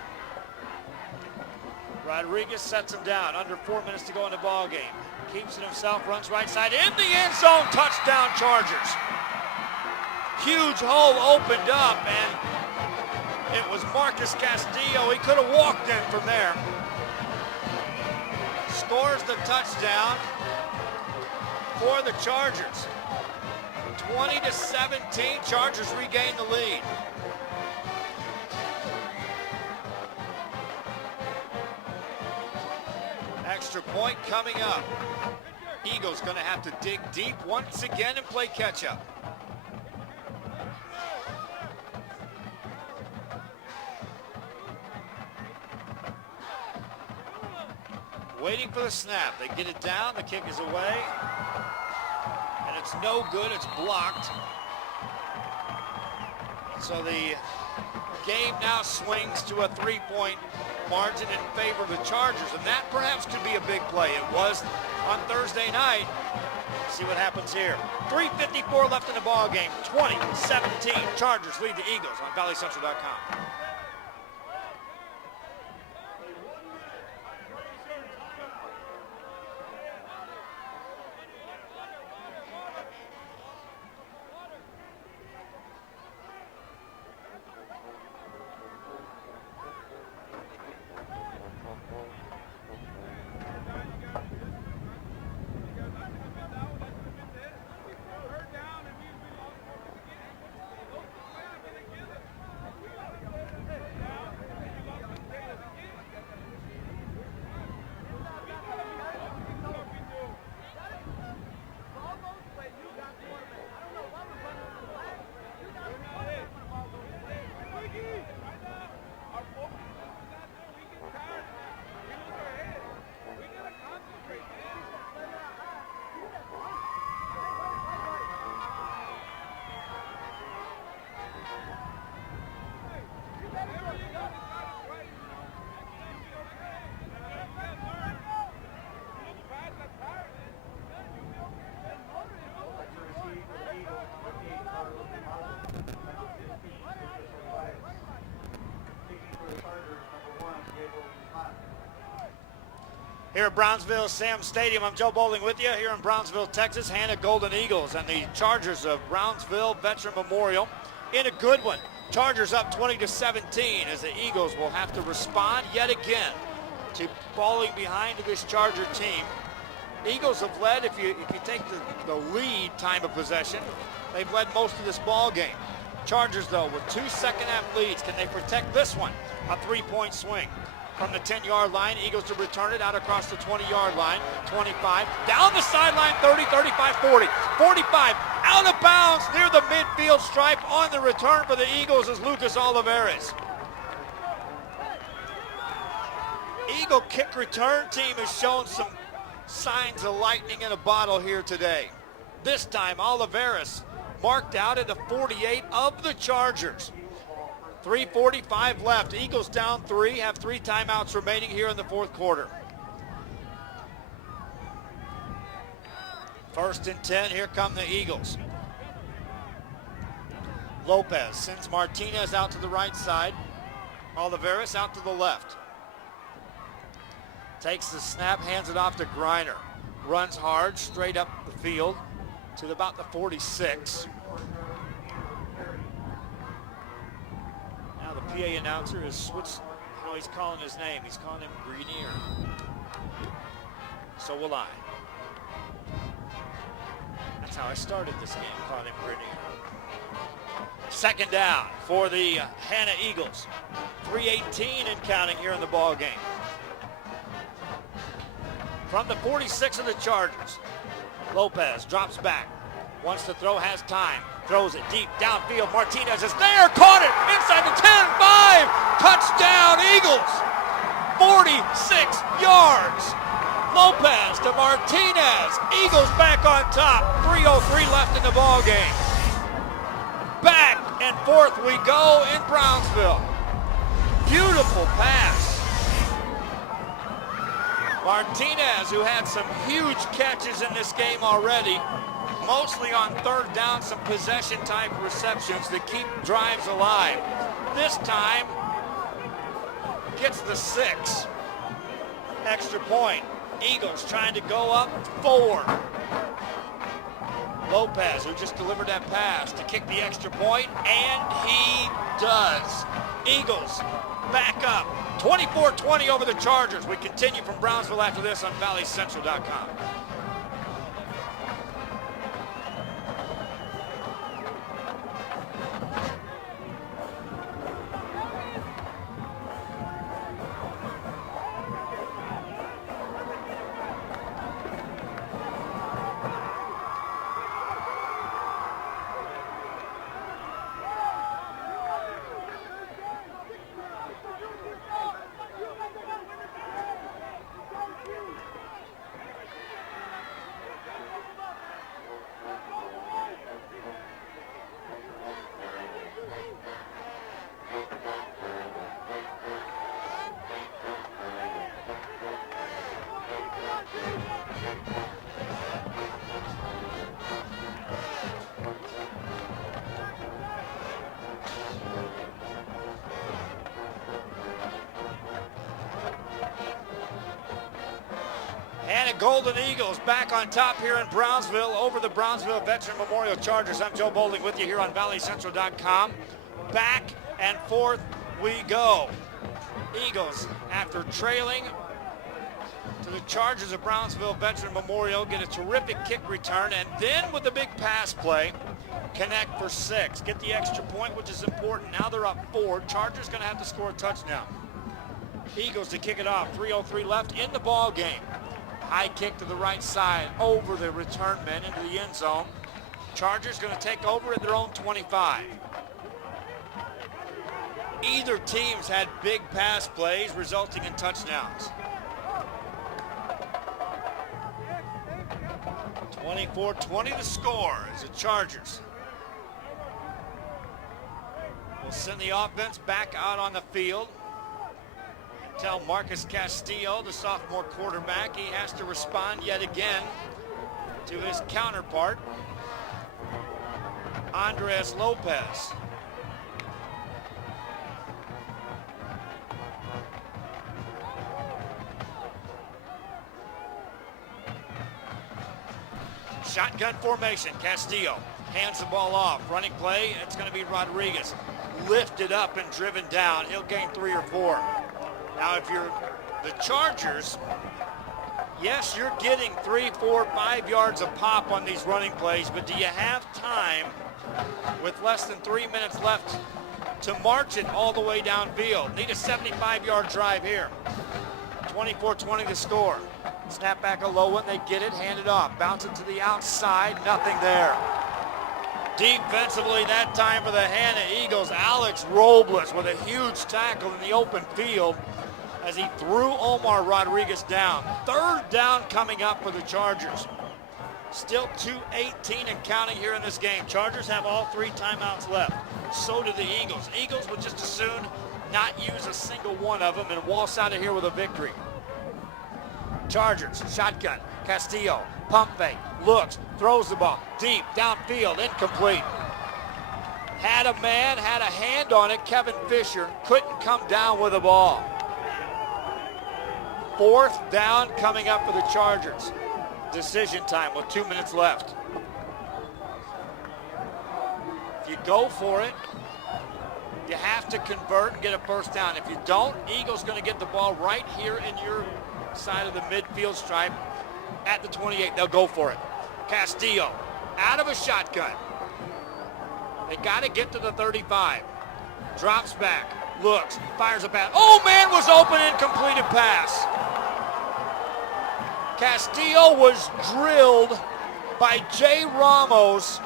Rodriguez sets him down. Under 4 minutes to go in the ball game. Keeps it himself, runs right side in the end zone. Touchdown Chargers. Huge hole opened up, and it was Marcus Castillo. He could have walked in from there. Scores the touchdown for the Chargers. 20-17, Chargers regain the lead. Extra point coming up. Eagles going to have to dig deep once again and play catch up. Waiting for the snap. They get it down. The kick is away. And it's no good. It's blocked. So the game now swings to a 3-point margin in favor of the Chargers. And that perhaps could be a big play. It was on Thursday night. See what happens here. 3:54 left in the ball game. 20-17. Chargers lead the Eagles on ValleyCentral.com. Here at Brownsville Sam Stadium, I'm Joe Bowling with you here in Brownsville, Texas. Hanna Golden Eagles and the Chargers of Brownsville Veteran Memorial in a good one. Chargers up 20-17 as the Eagles will have to respond yet again to falling behind to this Charger team. Eagles have led, if you take the lead time of possession, they've led most of this ball game. Chargers, though, with 2 second-half leads. Can they protect this one? A 3-point swing. From the 10-yard line, Eagles to return it out across the 20-yard line, 25, down the sideline, 30, 35, 40, 45, out of bounds near the midfield stripe. On the return for the Eagles is Lucas Olivares. Eagle kick return team has shown some signs of lightning in a bottle here today. This time, Olivares marked out at the 48 of the Chargers. 3:45 left. Eagles down 3, have 3 timeouts remaining here in the fourth quarter. 1st and 10, here come the Eagles. Lopez sends Martinez out to the right side. Olivares out to the left. Takes the snap, hands it off to Griner. Runs hard, straight up the field to about the 46. Now the PA announcer has switched how he's calling his name. He's calling him Grenier. So will I. That's how I started this game, calling him Grenier. Second down for the Hanna Eagles. 3:18 and counting here in the ball game. From the 46 of the Chargers, Lopez drops back. Wants to throw, has time. Throws it deep downfield. Martinez is there. Caught it inside the 10-5. Touchdown Eagles. 46 yards. Lopez to Martinez. Eagles back on top. 3:03 left in the ball game. Back and forth we go in Brownsville. Beautiful pass. Martinez, who had some huge catches in this game already, mostly on third down, some possession type receptions that keep drives alive. This time gets the 6. Extra point. Eagles trying to go up 4. Lopez, who just delivered that pass to kick the extra point, and he does. Eagles back up. 24-20 over the Chargers. We continue from Brownsville after this on valleycentral.com. Hanna Golden Eagles back on top here in Brownsville over the Brownsville Veteran Memorial Chargers. I'm Joe Bowling with you here on valleycentral.com. Back and forth we go. Eagles, after trailing to the Chargers of Brownsville Veteran Memorial, get a terrific kick return, and then with a big pass play, connect for 6. Get the extra point, which is important. Now they're up 4. Chargers going to have to score a touchdown. Eagles to kick it off. 3:03 left in the ball game. High kick to the right side over the return men into the end zone. Chargers going to take over at their own 25. Either team's had big pass plays resulting in touchdowns. 24-20 the score as the Chargers will send the offense back out on the field. Tell Marcus Castillo, the sophomore quarterback, he has to respond yet again to his counterpart, Andres Lopez. Shotgun formation, Castillo hands the ball off. Running play, it's going to be Rodriguez. Lifted up and driven down. He'll gain 3 or 4. Now, if you're the Chargers, yes, you're getting 3, 4, 5 yards a pop on these running plays, but do you have time with less than 3 minutes left to march it all the way downfield? Need a 75-yard drive here. 24-20 the score. Snap back a low one, they get it, hand it off. Bounce it to the outside, nothing there. Defensively that time for the Hanna Eagles, Alex Robles with a huge tackle in the open field as he threw Omar Rodriguez down. Third down coming up for the Chargers. Still 2:18 and counting here in this game. Chargers have all 3 timeouts left. So do the Eagles. Eagles would just as soon not use a single one of them and waltz out of here with a victory. Chargers, shotgun, Castillo, pump fake, looks, throws the ball deep, downfield, incomplete. Had a man, had a hand on it, Kevin Fisher, couldn't come down with the ball. 4th down coming up for the Chargers. Decision time with 2 minutes left. If you go for it, you have to convert and get a first down. If you don't, Eagles going to get the ball right here in your side of the midfield stripe at the 28. They'll go for it. Castillo out of a shotgun. They got to get to the 35. Drops back, looks, fires a pass. Oh, man, was open, incompleted pass. Castillo was drilled by Jay Ramos.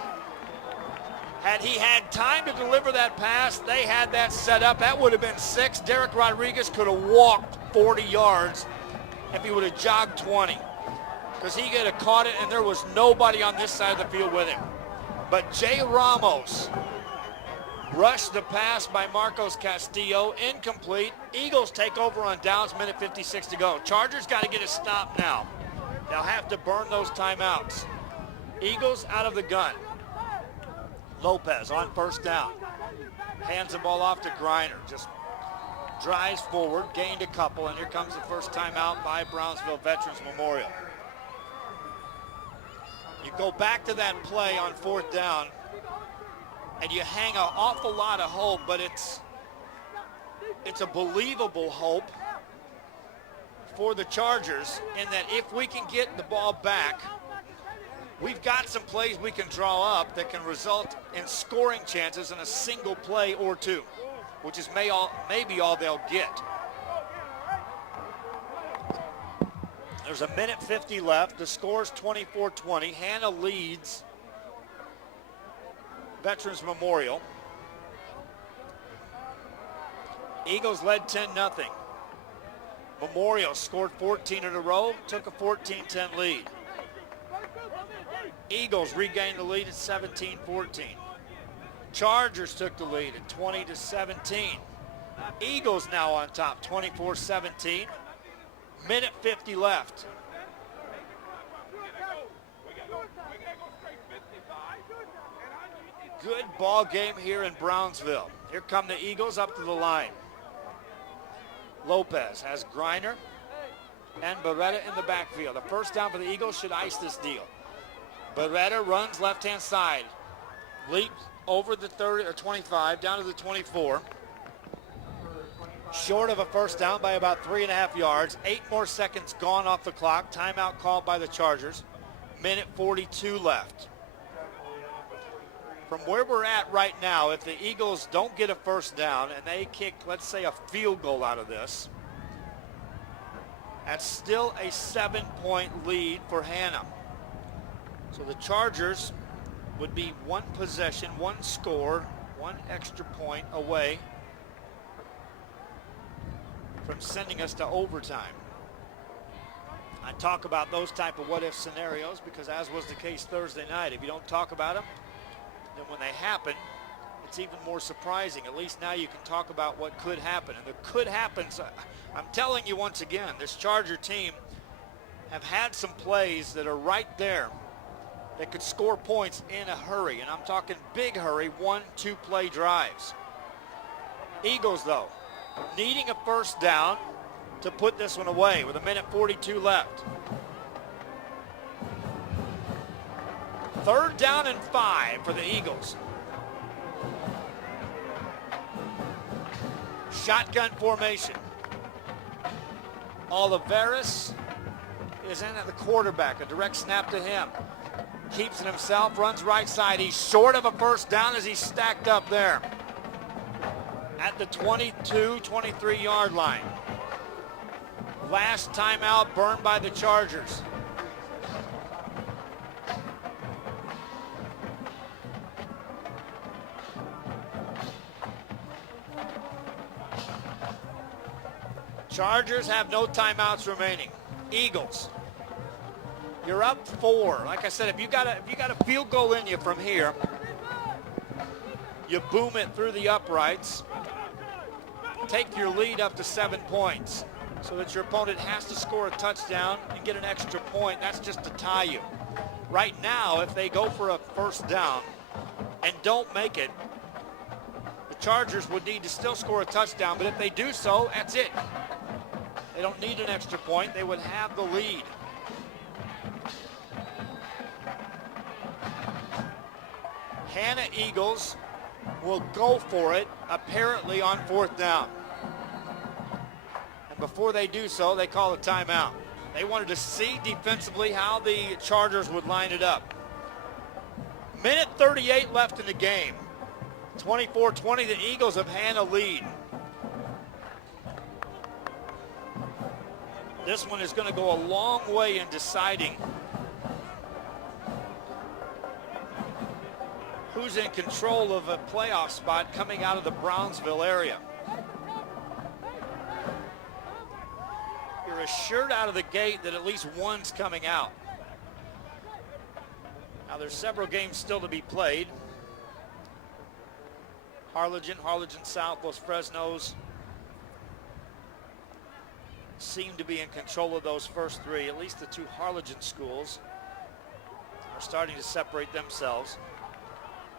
Had he had time to deliver that pass, they had that set up. That would have been 6. Derek Rodriguez could have walked 40 yards if he would have jogged 20. Because he could have caught it, and there was nobody on this side of the field with him. But Jay Ramos rushed the pass by Marcos Castillo, incomplete. Eagles take over on downs, minute 56 to go. Chargers got to get a stop now. They'll have to burn those timeouts. Eagles out of the gun. Lopez on first down. Hands the ball off to Griner. Just drives forward, gained a couple, and here comes the first timeout by Brownsville Veterans Memorial. You go back to that play on fourth down, and you hang an awful lot of hope, but it's a believable hope for the Chargers in that if we can get the ball back, we've got some plays we can draw up that can result in scoring chances in a single play or two, which is maybe all they'll get. There's a minute 50 left. The score's 24-20. Hanna leads Veterans Memorial. Eagles led 10-0. Memorial scored 14 in a row, took a 14-10 lead. Eagles regained the lead at 17-14. Chargers took the lead at 20-17. Eagles now on top, 24-17. Minute 50 left. Good ball game here in Brownsville. Here come the Eagles up to the line. Lopez has Griner and Beretta in the backfield. The first down for the Eagles should ice this deal. Beretta runs left-hand side. Leaps over the 30 or 25 down to the 24. Short of a first down by about 3.5 yards. 8 more seconds gone off the clock. Timeout called by the Chargers. Minute 42 left. From where we're at right now, if the Eagles don't get a first down and they kick, let's say, a field goal out of this, that's still a 7-point lead for Hanna. So the Chargers would be one possession, one score, one extra point away from sending us to overtime. I talk about those type of what-if scenarios because, as was the case Thursday night, if you don't talk about them, then when they happen, it's even more surprising. At least now you can talk about what could happen. And the could happens, I'm telling you once again, this Charger team have had some plays that are right there that could score points in a hurry. And I'm talking big hurry, 1-2 play drives. Eagles, though, needing a first down to put this one away with a minute 42 left. 3rd down and 5 for the Eagles. Shotgun formation. Oliveras is in at the quarterback. A direct snap to him. Keeps it himself, runs right side. He's short of a first down as he's stacked up there at the 22, 23-yard line. Last timeout burned by the Chargers. Chargers have no timeouts remaining. Eagles, you're up 4. Like I said, if you got a field goal in you from here, you boom it through the uprights, take your lead up to 7 points so that your opponent has to score a touchdown and get an extra point. That's just to tie you. Right now, if they go for a first down and don't make it, the Chargers would need to still score a touchdown, but if they do so, that's it. They don't need an extra point. They would have the lead. Hanna Eagles will go for it, apparently on 4th down. And before they do so, they call a timeout. They wanted to see defensively how the Chargers would line it up. Minute 38 left in the game. 24-20, the Eagles have Hanna lead. This one is going to go a long way in deciding who's in control of a playoff spot coming out of the Brownsville area. You're assured out of the gate that at least one's coming out. Now there's several games still to be played. Harlingen South, Los Fresnos seem to be in control of those first three. At least the two Harlingen schools are starting to separate themselves.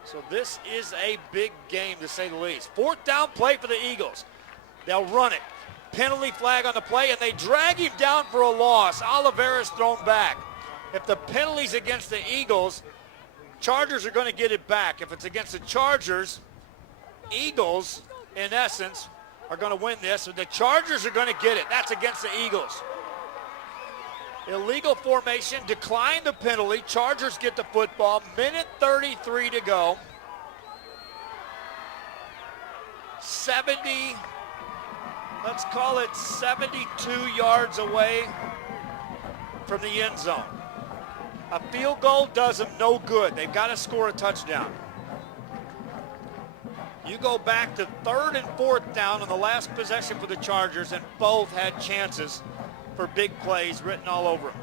So this is a big game, to say the least. Fourth down play for the Eagles. They'll run it. Penalty flag on the play, and they drag him down for a loss. Oliveira's thrown back. If the penalty's against the Eagles, Chargers are going to get it back. If it's against the Chargers, Eagles, in essence, are going to win this. So the Chargers are going to get it. That's against the Eagles. Illegal formation, decline the penalty. Chargers get the football. Minute 33 to go. 70, let's call it 72 yards away from the end zone. A field goal does them no good. They've got to score a touchdown. You go back to 3rd and 4th down on the last possession for the Chargers, and both had chances for big plays written all over them.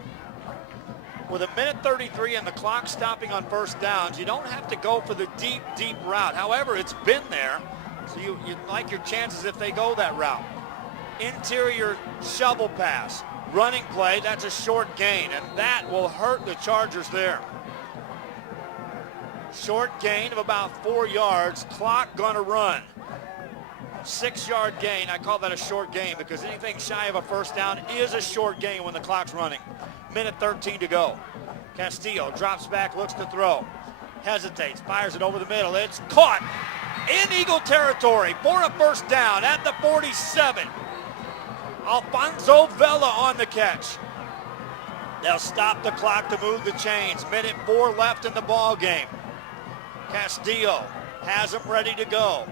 With a minute 33 and the clock stopping on first downs, you don't have to go for the deep route. However, it's been there, so you like your chances if they go that route. Interior shovel pass, running play, that's a short gain, and that will hurt the Chargers there. Short gain of about 4 yards, clock gonna run. 6-yard gain, I call that a short gain because anything shy of a first down is a short gain when the clock's running. Minute 13 to go. Castillo drops back, looks to throw. Hesitates, fires it over the middle. It's caught in Eagle territory for a first down at the 47. Alfonso Vela on the catch. They'll stop the clock to move the chains. Minute 4 left in the ball game. Castillo has them ready to go.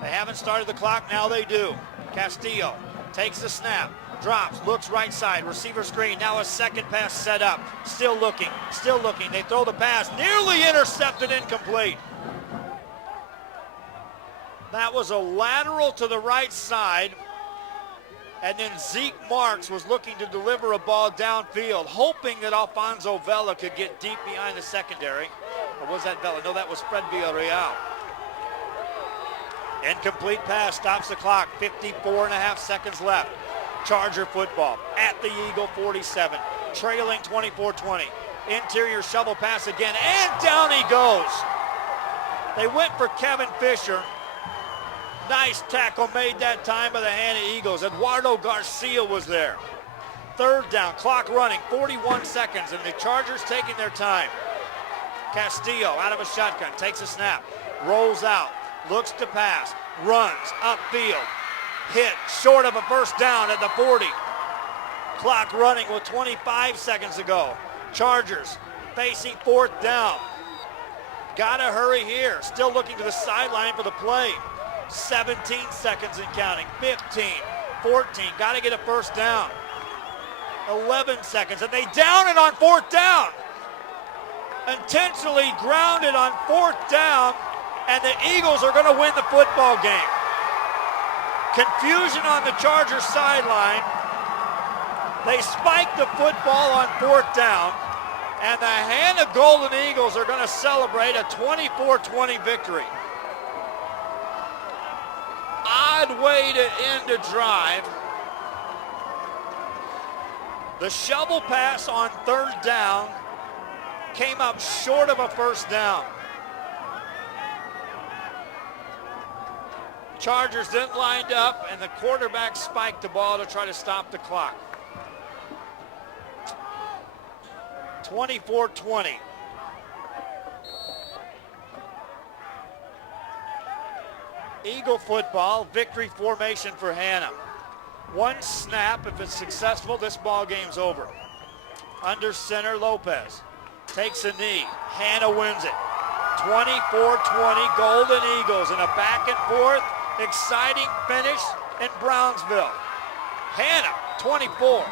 They haven't started the clock, now they do. Castillo takes the snap, drops, looks right side, receiver screen, now a second pass set up. Still looking. They throw the pass, nearly intercepted, incomplete. That was a lateral to the right side, and then Zeke Marks was looking to deliver a ball downfield, hoping that Alfonso Vela could get deep behind the secondary. Or was that Vela? No, that was Fred Villarreal. Incomplete pass, stops the clock, 54.5 seconds left. Charger football at the Eagle 47, trailing 24-20. Interior shovel pass again, and down he goes. They went for Kevin Fisher. Nice tackle made that time by the Hanna Eagles. Eduardo Garcia was there. 3rd down, clock running, 41 seconds, and the Chargers taking their time. Castillo out of a shotgun, takes a snap, rolls out, looks to pass, runs upfield, hit short of a first down at the 40. Clock running with 25 seconds to go. Chargers facing 4th down. Gotta hurry here. Still looking to the sideline for the play. 17 seconds and counting. 15, 14, gotta get a first down. 11 seconds, and they down it on 4th down. Intentionally grounded on 4th down, and the Eagles are going to win the football game. Confusion on the Chargers sideline. They spike the football on 4th down, and the Hanna Golden Eagles are going to celebrate a 24-20 victory. Odd way to end a drive. The shovel pass on 3rd down came up short of a first down. Chargers then lined up, and the quarterback spiked the ball to try to stop the clock. 24-20. Eagle football, victory formation for Hanna. One snap, if it's successful, this ball game's over. Under center, Lopez takes a knee. Hanna wins it. 24-20 Golden Eagles in a back and forth, exciting finish in Brownsville. Hanna, 24.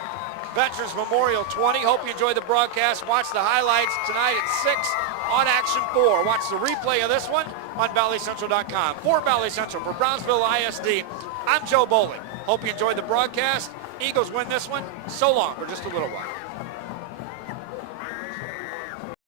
Veterans Memorial 20. Hope you enjoyed the broadcast. Watch the highlights tonight at 6 on Action 4. Watch the replay of this one on ValleyCentral.com. For Valley Central, for Brownsville ISD, I'm Joe Bowling. Hope you enjoyed the broadcast. Eagles win this one. So long for just a little while.